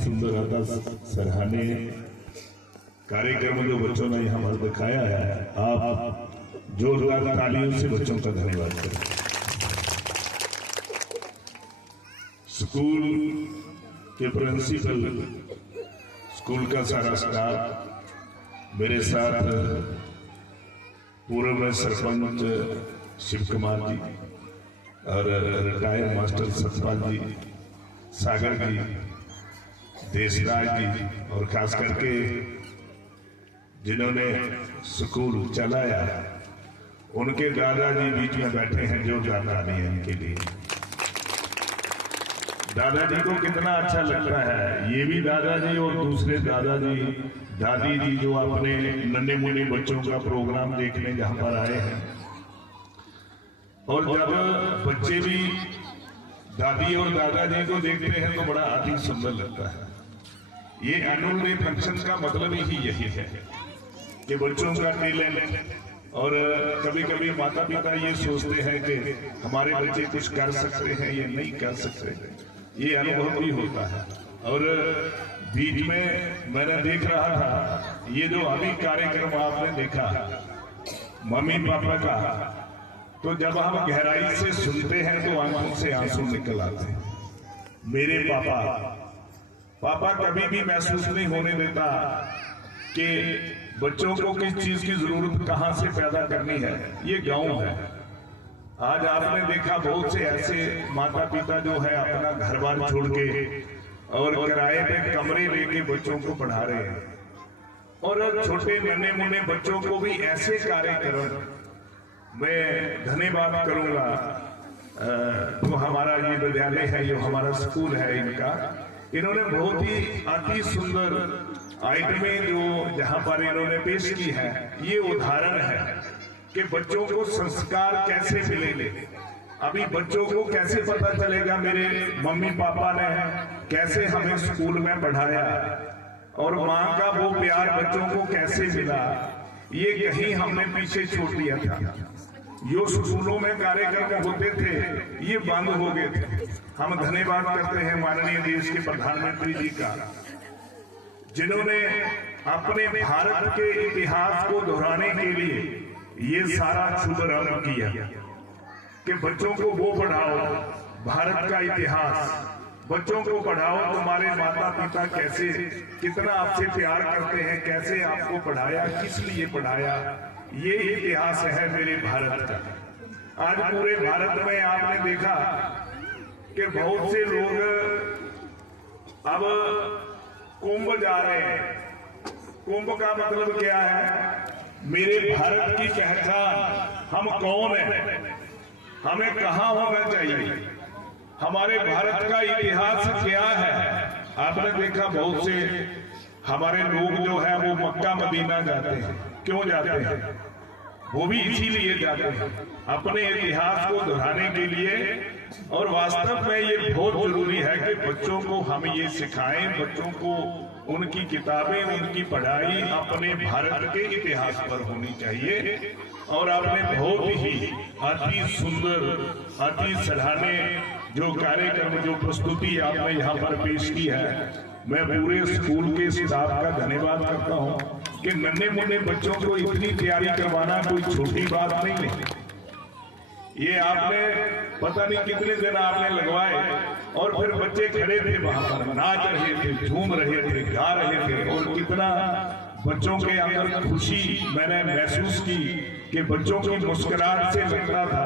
सुंदर आता सराहनीय कार्यक्रम जो बच्चों ने यहाँ पर दिखाया है, आप जोरदार तालियों से बच्चों का धन्यवाद करें। स्कूल के प्रिंसिपल, स्कूल का सारा स्टाफ, मेरे साथ पूर्व सरपंच शिव कुमार जी और रिटायर्ड मास्टर सतपाल जी, सागर जी, देशराज जी, और खास करके जिन्होंने स्कूल चलाया उनके दादाजी बीच में बैठे हैं, जो दादाजी हैं इनके लिए। दादाजी को कितना अच्छा लगता है, ये भी दादाजी और दूसरे दादाजी दादी जी जो अपने नन्हे मुन्ने बच्चों का प्रोग्राम देखने जहां पर आए हैं, और जब बच्चे भी दादी और दादाजी को देखते हैं तो बड़ा अति सुंदर लगता है। ये एनुअल डे फंक्शन का मतलब ही यही है कि बच्चों का टैलेंट, और कभी कभी माता पिता ये सोचते हैं कि हमारे बच्चे कुछ कर सकते हैं या नहीं कर सकते, ये अनुभव भी होता है। और बीच में मैंने देख रहा था ये जो अभी कार्यक्रम आपने देखा मम्मी पापा का, तो जब हम गहराई से सुनते हैं तो आंखों से आंसू निकल आते हैं। मेरे पापा कभी भी महसूस नहीं होने देता कि बच्चों को किस चीज की जरूरत कहां से पैदा करनी है। ये गांव है। आज आपने देखा बहुत से ऐसे माता पिता जो है अपना घर बार छोड़ के और किराए पे कमरे लेके बच्चों को पढ़ा रहे हैं, और छोटे नन्हे मुन्ने बच्चों को भी ऐसे कार्यक्रम, मैं धन्यवाद करूंगा तो हमारा ये विद्यालय है, ये हमारा स्कूल है इनका, इन्होंने बहुत ही अति सुंदर आइटमें जो जहां पर इन्होंने पेश की है, ये उदाहरण है कि बच्चों को संस्कार कैसे मिलेंगे। अभी बच्चों को कैसे पता चलेगा मेरे मम्मी पापा ने कैसे हमें स्कूल में पढ़ाया और माँ का वो प्यार बच्चों को कैसे मिला, ये कहीं हमने पीछे छोड़ दिया था। जो स्कूलों में कार्यक्रम होते थे ये बंद हो गए थे। हम धन्यवाद करते हैं माननीय देश के प्रधानमंत्री जी का, जिन्होंने अपने भारत के इतिहास को दोहराने के लिए ये सारा शुभारंभ किया कि बच्चों को वो पढ़ाओ भारत का इतिहास, बच्चों को पढ़ाओ तुम्हारे माता पिता कैसे कितना आपसे प्यार करते हैं, कैसे आपको पढ़ाया, किस लिए पढ़ाया, ये इतिहास है मेरे भारत का। आज पूरे भारत में आपने देखा कि बहुत से लोग अब कुंभ जा रहे हैं। कुंभ का मतलब क्या है? मेरे भारत की पहचान, हम कौन है, हमें कहां होना चाहिए, हमारे भारत का इतिहास क्या है। आपने देखा बहुत से हमारे लोग जो है वो मक्का मदीना जाते हैं। क्यों जाते हैं? वो भी इसीलिए जाते हैं, अपने इतिहास को दोहराने के लिए। और वास्तव में ये बहुत जरूरी है कि बच्चों को हम ये सिखाएं, बच्चों को उनकी किताबें, उनकी पढ़ाई अपने भारत के इतिहास पर होनी चाहिए। और आपने बहुत ही अति सुंदर, अति सराहनीय जो कार्यक्रम, जो प्रस्तुति आपने यहाँ पर पेश की है, मैं पूरे स्कूल के स्टाफ का धन्यवाद करता हूँ कि नन्हे मुन्ने बच्चों को इतनी तैयारी करवाना कोई छोटी बात नहीं है। ये आपने पता नहीं कितने दिन आपने लगवाए, और फिर बच्चे खड़े थे वहां पर, नाच रहे थे, झूम रहे थे, गा रहे थे, और कितना बच्चों के अंदर खुशी मैंने महसूस की कि बच्चों की मुस्कुराहट से लगता था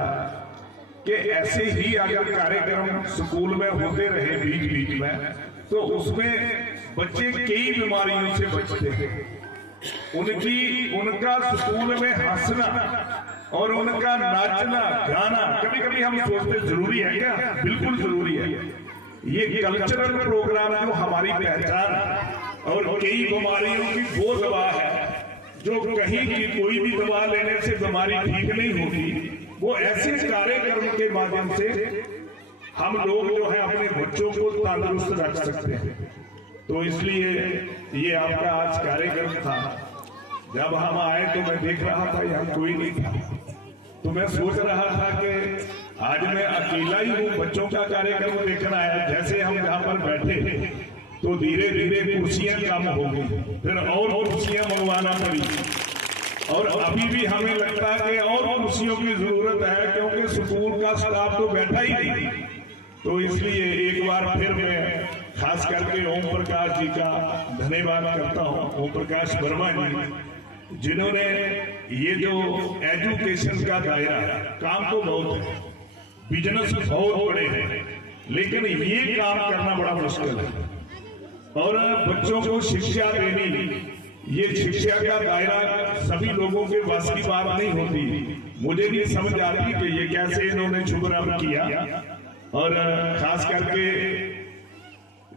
कि ऐसे ही अगर कार्यक्रम स्कूल में होते रहे बीच बीच में, तो उसमें बच्चे कई बीमारियों से बचते हैं। उनका स्कूल में हंसना और उनका नाचना गाना, कभी कभी हम सोचते जरूरी है क्या? बिल्कुल जरूरी है। ये कल्चरल प्रोग्राम जो हमारी पहचान है, और कई बीमारियों की वो दवा है जो कहीं की कोई भी दवा लेने से बीमारी ठीक नहीं होती। वो ऐसे कार्यक्रम के माध्यम से हम लोग जो है अपने बच्चों को तंदुरुस्त रख सकते हैं। तो इसलिए ये आपका आज कार्यक्रम था। जब हम आए तो मैं देख रहा था यहाँ कोई नहीं था, तो मैं सोच रहा था कि आज मैं अकेला ही हूँ बच्चों का कार्यक्रम देखना आया। जैसे हम यहाँ पर बैठे तो धीरे धीरे कुर्सियां कम हो गई, फिर और कुर्सियां मंगवाना पड़ी, और अभी भी हमें लगता है कि और कुर्सियों की जरूरत है, क्योंकि स्कूल का स्टाफ तो बैठा ही नहीं। तो इसलिए एक बार फिर मैं खास करके ओम प्रकाश जी का धन्यवाद करता हूँ, ओम प्रकाश वर्मा जी, जिन्होंने ये जो एजुकेशन का दायरा, काम तो बहुत है, बिजनेस बहुत बड़े हैं, लेकिन ये काम करना बड़ा मुश्किल है। और बच्चों को शिक्षा देनी, ये शिक्षा का दायरा सभी लोगों के बस की बात नहीं होती। मुझे नहीं समझ आती कि ये कैसे इन्होंने शुभारंभ किया, और खास करके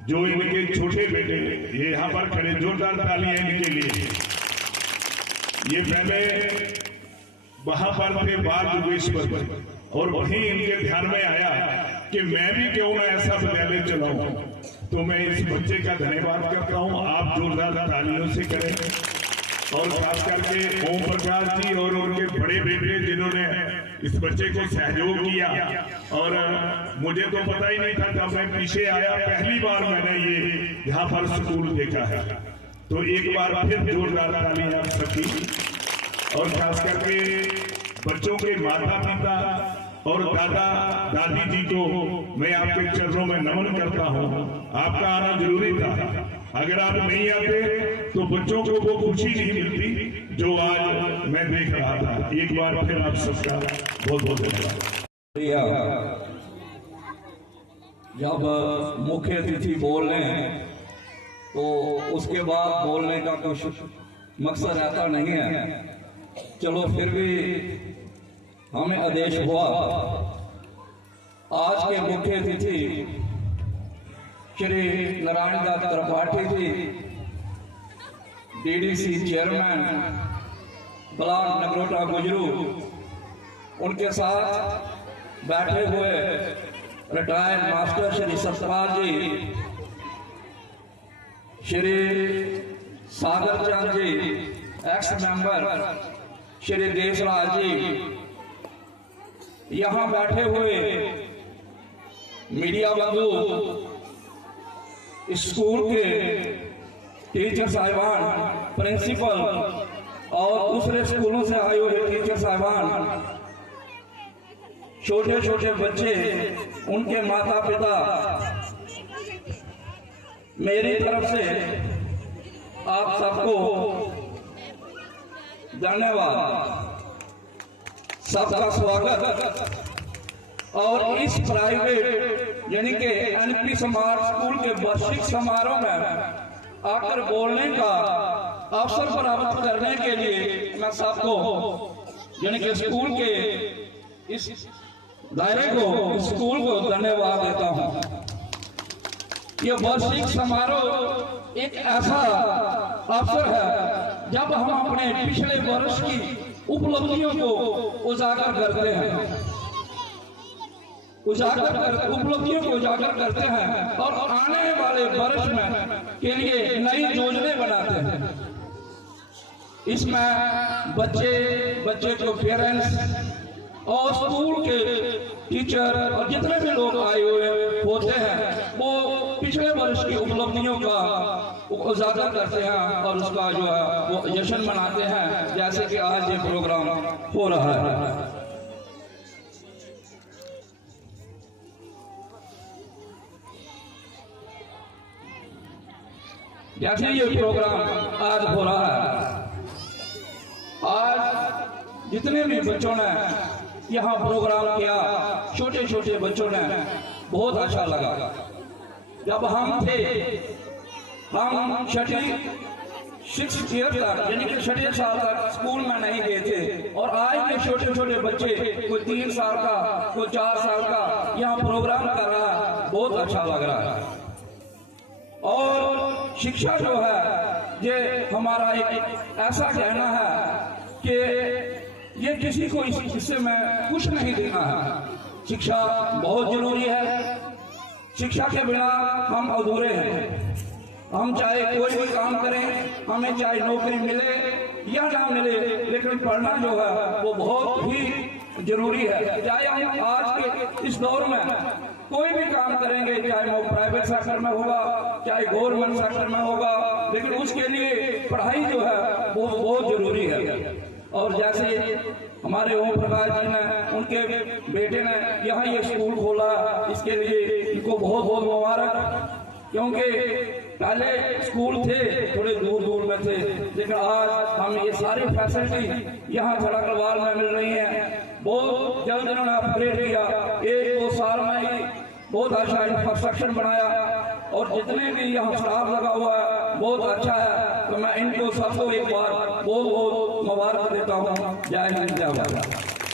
जो इनके छोटे बेटे ये यहाँ पर खड़े, जोरदार तालियां इनके लिए। ये पहले वहां पर थे बाल योगेश्वर, और वहीं इनके ध्यान में आया कि मैं भी क्यों ना ऐसा विद्यालय चलाऊं। तो मैं इस बच्चे का धन्यवाद करता हूं, आप जोरदार तालियों से करें। और खास करके ओम प्रकाश जी और उनके बड़े बेटे जिन्होंने इस बच्चे को सहयोग किया, और मुझे तो पता ही नहीं था, जब मैं पीछे आया पहली बार मैंने ये यहाँ पर स्कूल देखा है। तो एक बार फिर जोरदार तालियां सबकी। और खास करके बच्चों के माता पिता और दादा दादी जी को मैं आपके चरणों में नमन करता हूँ। आपका आना जरूरी था, अगर आप नहीं आते तो बच्चों को वो खुशी नहीं मिलती जो आज मैं देख रहा था। एक बार फिर आप सबका बहुत बहुत धन्यवाद। जब मुख्य अतिथि बोल रहे हैं तो उसके बाद बोलने का कुछ मकसद रहता नहीं है, चलो फिर भी हमें आदेश हुआ। आज के मुख्य अतिथि Shri Narayan Dutt Tripathi ji, DDC chairman block Nagrota Gujru, उनके साथ बैठे हुए रिटायर्ड मास्टर श्री सतपाल जी, श्री सागर चंद जी, एक्स मेंबर श्री देशराज जी, यहाँ बैठे हुए मीडिया बंधु, स्कूल के टीचर साहिबान, प्रिंसिपल और दूसरे स्कूलों से आए हुए टीचर साहिबान, छोटे छोटे बच्चे, उनके माता पिता, मेरी तरफ से आप सबको धन्यवाद, सबका स्वागत। और इस प्राइवेट यानी कि एनपी स्मार्ट स्कूल के वार्षिक समारोह में आकर बोलने का अवसर प्राप्त करने के लिए मैं सबको यानी कि स्कूल के इस दायरे को, स्कूल को धन्यवाद देता हूं। ये वार्षिक समारोह एक ऐसा अवसर है जब हम अपने पिछले वर्ष की उपलब्धियों को उजागर करते हैं, उपलब्धियों को उजागर करते हैं और आने वाले वर्ष में के लिए नई योजनाएं बनाते हैं। इसमें बच्चे को पेरेंट्स और स्कूल के टीचर और जितने भी लोग आए हुए होते हैं वो पिछले वर्ष की उपलब्धियों का उजागर करते हैं और उसका जो है वो जश्न मनाते हैं, जैसे कि आज ये प्रोग्राम हो रहा है। जैसे ये प्रोग्राम आज हो रहा है, आज जितने भी बच्चों ने यहाँ प्रोग्राम किया, छोटे छोटे बच्चों ने, बहुत अच्छा लगा। जब हम थे, हम छठी 6 ईयर तक यानी कि 6 साल तक स्कूल में नहीं गए थे, और आज के छोटे छोटे बच्चे, कोई 3 साल का, कोई 4 साल का यहाँ प्रोग्राम कर रहा है, बहुत अच्छा लग रहा है। और शिक्षा जो है ये हमारा एक ऐसा कहना है कि ये किसी को इससे में कुछ नहीं देना है। शिक्षा बहुत जरूरी है, शिक्षा के बिना हम अधूरे हैं। हम चाहे कोई भी काम करें, हमें चाहे नौकरी मिले या ना मिले, लेकिन पढ़ना जो है वो बहुत ही जरूरी है। चाहे हम आज के इस दौर में कोई भी काम करेंगे, चाहे वो प्राइवेट सेक्टर में होगा, चाहे गवर्नमेंट सेक्टर में होगा, लेकिन उसके लिए पढ़ाई जो है वो बहुत जरूरी है। और जैसे हमारे ओम प्रकाश जी ने, उनके बेटे ने यहाँ ये स्कूल खोला, इसके लिए इनको बहुत बहुत मुबारक। क्योंकि पहले स्कूल थे थोड़े दूर दूर में थे, लेकिन आज हम ये सारी फैसिलिटी यहाँ खड़गवाल में मिल रही हैं। बहुत जल्द इन्होंने अपग्रेड किया, 1-2 साल में ही बहुत अच्छा इंफ्रास्ट्रक्चर बनाया, और जितने भी यहाँ स्टाफ लगा हुआ है बहुत अच्छा है। तो मैं इनको सबको एक बार बहुत बहुत मुबारक देता हूँ। जय हिंद, जय भारत।